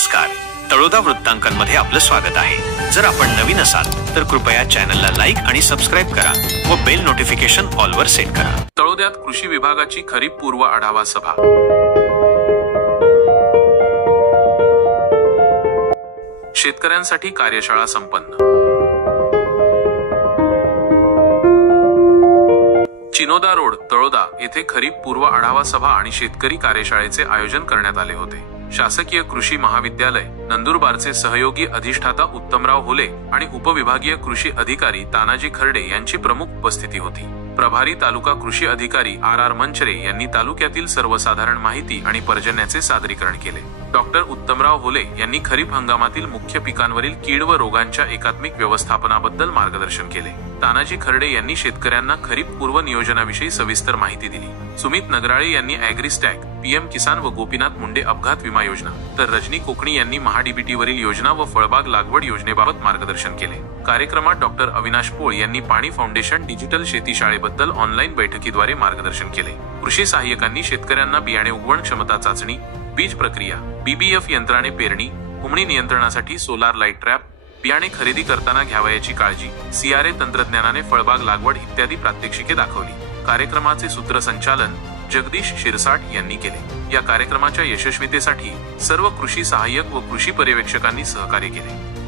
नमस्कार, तळोदा वृत्तांकनमध्ये आपलं स्वागत आहे। जर आपण नवीन असाल तर कृपया चॅनलला लाईक आणि सबस्क्राइब करा व बेल नोटिफिकेशन ऑल वर सेट करा। तळोद्यात कृषी विभागाची खरीप पूर्व आढावा सभा। शेतकऱ्यांसाठी कार्यशाळा संपन्न। चिनोदा रोड तळोदा येथे खरीप पूर्व आढावा सभा आणि शेतकरी कार्यशाळेचे आयोजन करण्यात आले होते। शासकीय कृषी महाविद्यालय नंदुरबारचे सहयोगी अधिष्ठाता उत्तमराव होले आणि उपविभागीय कृषी अधिकारी तानाजी खर्डे यांची प्रमुख उपस्थिती होती। प्रभारी तालुका कृषी अधिकारी आर मंचरे यांनी तालुक्यातील सर्वसाधारण माहिती आणि पर्जन्याचे सादरीकरण केले। डॉक्टर उत्तमराव होले यांनी खरीप हंगामातील मुख्य पिकांवरील कीड व रोगांच्या एकात्मिक व्यवस्थापनाबद्दल मार्गदर्शन केले। तानाजी खर्डे यांनी शेतकऱ्यांना खरीप पूर्व नियोजनाविषयी सविस्तर माहिती दिली। सुमित नगराळे यांनी ॲग्रीस्टॅक, पीएम किसान व गोपीनाथ मुंडे अपघात विमा योजना, तर रजनी कोकणी यांनी महाडीबीटी वरील योजना व फळबाग लागवड योजनेबाबत मार्गदर्शन केले। कार्यक्रमात डॉक्टर अविनाश पोळ यांनी पाणी फाउंडेशन डिजिटल शेती शाळेबद्दल ऑनलाईन बैठकीद्वारे मार्गदर्शन केले। कृषी सहाय्यकांनी शेतकऱ्यांना बियाणे उगवण क्षमता चाचणी, बीज प्रक्रिया, बीबीएफ यंत्राने पेरणी, उमणी नियंत्रणासाठी सोलार लाईट ट्रॅप, बियाणे खरेदी करताना घ्यावयाची काळजी, सीआरए तंत्रज्ञानाने फळबाग लागवड इत्यादी प्रात्यक्षिके दाखवली। कार्यक्रमाचे सूत्रसंचालन जगदीश शिरसाट यांनी केले। या कार्यक्रमाच्या यशस्वीतेसाठी सर्व कृषी सहाय्यक व कृषी पर्यवेक्षकांनी सहकार्य केले।